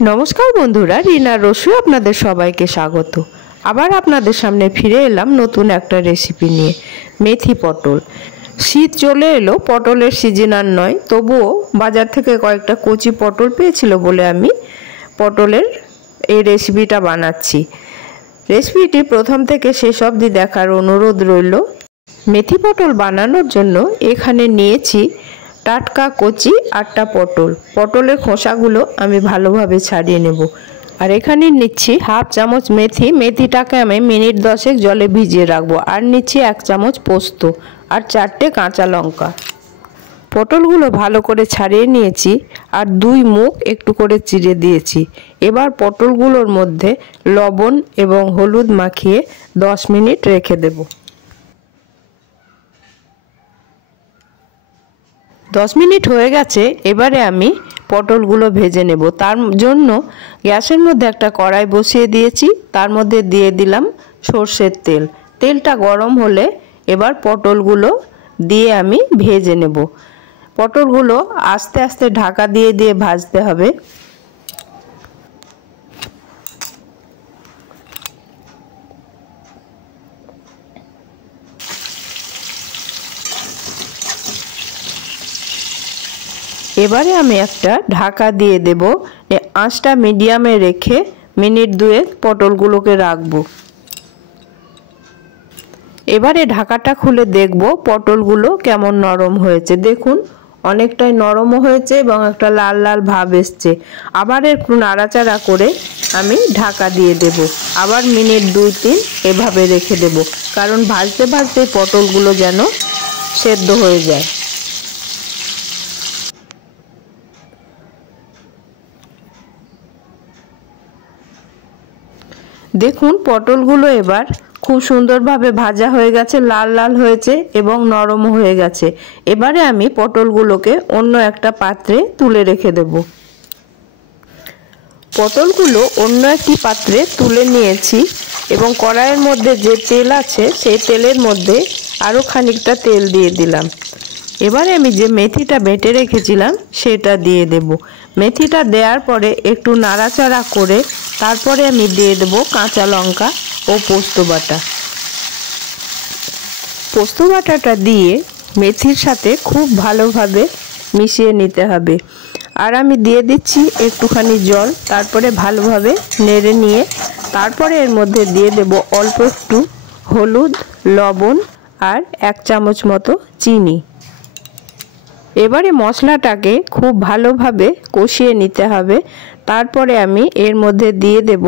नमस्कार बंधुरा रीना रसोई आपनादेर सबाइके स्वागत। आबार आपनादेर सामने फिरे एलाम नतून एकटा रेसिपि निये मेथी पटल। शीत चले एलो, पटलेर सिजन आर नय, तबुओ बाजार थेके कयेकटा कचि पटल पेयेछिलो बोले आमी पटलेर एई रेसिपिटा बानाच्छि। रेसिपिटी प्रथम थेके शेष अब्दि देखार अनुरोध रइल। मेथी पटल बानानोर जोन्नो एखाने नियेछि टाटका कचि 8टा पटल। पटलेर खोसागुलो आमी भालोभाबे छाड़िये नेब। और एखाने निচ্ছি हाफ चामच मेथी। मेथीटाके आमी मिनिट 10 जले भिजिए राखबो। और निচ্ছি 1 चामच पोस्त और 4টে काँचा लंका। पटलगुलो भालो करे छाड़िये निয়েছি और 2 मुख एकटू करे चिरे दिएছি। एबार पटलगुलोर मध्य लवण एवं हलुद माखिए 10 मिनिट रेखे देब। 10 मिनिट हो गेছে। এবারে আমি পটলগুলো ভেজে নেব। তার জন্য গ্যাসের মধ্যে একটা কড়াই বসিয়ে দিয়েছি। তার মধ্যে দিয়ে দিলাম সরষের তেল। তেলটা গরম হলে এবার পটলগুলো দিয়ে আমি ভেজে নেব। পটলগুলো আস্তে আস্তে ঢাকা দিয়ে দিয়ে ভাজতে হবে। এবারে আমি একটা ঢাকা দিয়ে দেব। আঁচটা মিডিয়ামে রেখে মিনিট 2 পটলগুলোকে রাখবো। এবারে ঢাকাটা খুলে দেখব পটলগুলো কেমন নরম হয়েছে। দেখুন অনেকটাই নরম হয়েছে এবং একটা লাল লাল ভাব এসছে। আবার একটু নাড়াচাড়া করে আমি ঢাকা দিয়ে দেব। আবার মিনিট 2-3 এভাবে রেখে দেব, কারণ ভাজতে ভাজতে পটলগুলো যেন সেদ্ধ হয়ে যায়। দেখুন পটলগুলো এবার খুব সুন্দরভাবে ভাজা হয়ে গেছে, লাল লাল হয়েছে এবং নরম হয়ে গেছে। এবারে আমি পটলগুলোকে অন্য একটা পাত্রে তুলে রেখে দেব। পটলগুলো অন্য একটি পাত্রে তুলে নিয়েছি এবং কড়াইয়ের মধ্যে যে তেল আছে সেই তেলের মধ্যে আরও খানিকটা তেল দিয়ে দিলাম। এবারে আমি যে মেথিটা বেটে রেখেছিলাম সেটা দিয়ে দেব। মেথিটা দেওয়ার পরে একটু নাড়াচাড়া করে তারপরে আমি দিয়ে দেব কাঁচা লঙ্কা ও পোস্ত বাটা। পোস্ত বাটাটা দিয়ে মেথির সাথে খুব ভালোভাবে মিশিয়ে নিতে হবে। আর আমি দিয়ে দিচ্ছি একটুখানি জল। তারপরে ভালোভাবে নেড়ে নিয়ে তারপরে এর মধ্যে দিয়ে দেব অল্প একটু হলুদ, লবণ আর 1 চামচ মতো চিনি। এবারে মশলাটাকে খুব ভালোভাবে কষিয়ে নিতে হবে। তারপরে আমি এর মধ্যে দিয়ে দেব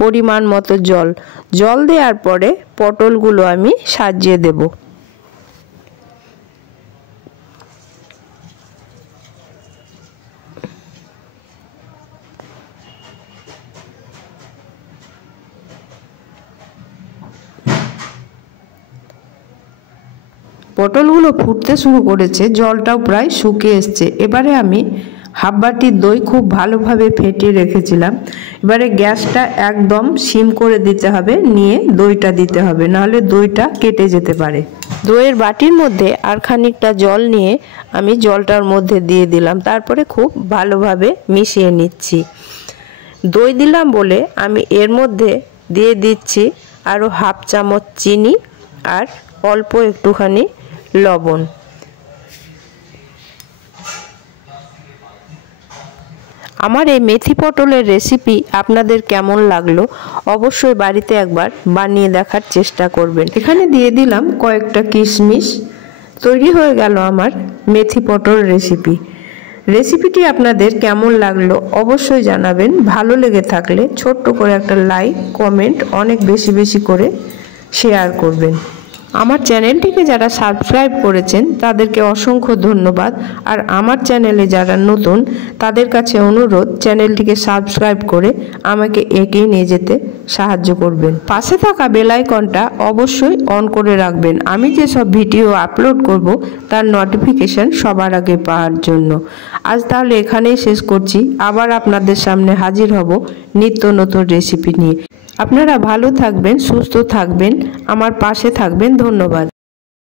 পরিমাণ মতো জল। জল দেওয়ার পরে পটলগুলো আমি সাজিয়ে দেব। পটলগুলো ফুটতে শুরু করেছে, জলটাও প্রায় শুকিয়ে এসছে। এবারে আমি হাফ বাটি দই খুব ভালোভাবে ফেটিয়ে রেখেছিলাম। এবারে গ্যাসটা একদম সিম করে দিতে হবে, নিয়ে দইটা দিতে হবে, নাহলে দইটা কেটে যেতে পারে। দইয়ের বাটির মধ্যে আর খানিকটা জল নিয়ে আমি জলটার মধ্যে দিয়ে দিলাম। তারপরে খুব ভালোভাবে মিশিয়ে নিচ্ছি। দই দিলাম বলে আমি এর মধ্যে দিয়ে দিচ্ছি আরও হাফ চামচ চিনি আর অল্প একটুখানি লবণ। আমার এই মেথি পটলের রেসিপি আপনাদের কেমন লাগলো অবশ্যই বাড়িতে একবার বানিয়ে দেখার চেষ্টা করবেন। এখানে দিয়ে দিলাম কয়েকটা কিশমিশ। তৈরি হয়ে গেল আমার মেথি পটল রেসিপি। রেসিপিটি আপনাদের কেমন লাগলো অবশ্যই জানাবেন। ভালো লেগে থাকলে ছোট্ট করে একটা লাইক, কমেন্ট অনেক বেশি বেশি করে শেয়ার করবেন। আমার চ্যানেলটিকে যারা সাবস্ক্রাইব করেছেন তাদেরকে অসংখ্য ধন্যবাদ। আর আমার চ্যানেলে যারা নতুন তাদের কাছে অনুরোধ চ্যানেলটিকে সাবস্ক্রাইব করে আমাকে এগিয়ে নিয়ে যেতে সাহায্য করবেন। পাশে থাকা বেল আইকনটা অবশ্যই অন করে রাখবেন, আমি যে সব ভিডিও আপলোড করব তার নোটিফিকেশন সবার আগে পাওয়ার জন্য। আজ তাহলে এখানেই শেষ করছি। আবার আপনাদের সামনে হাজির হব নিত্য নতুন রেসিপি নিয়ে। আপনারা ভালো থাকবেন, সুস্থ থাকবেন, আমার পাশে থাকবেন। ধন্যবাদ।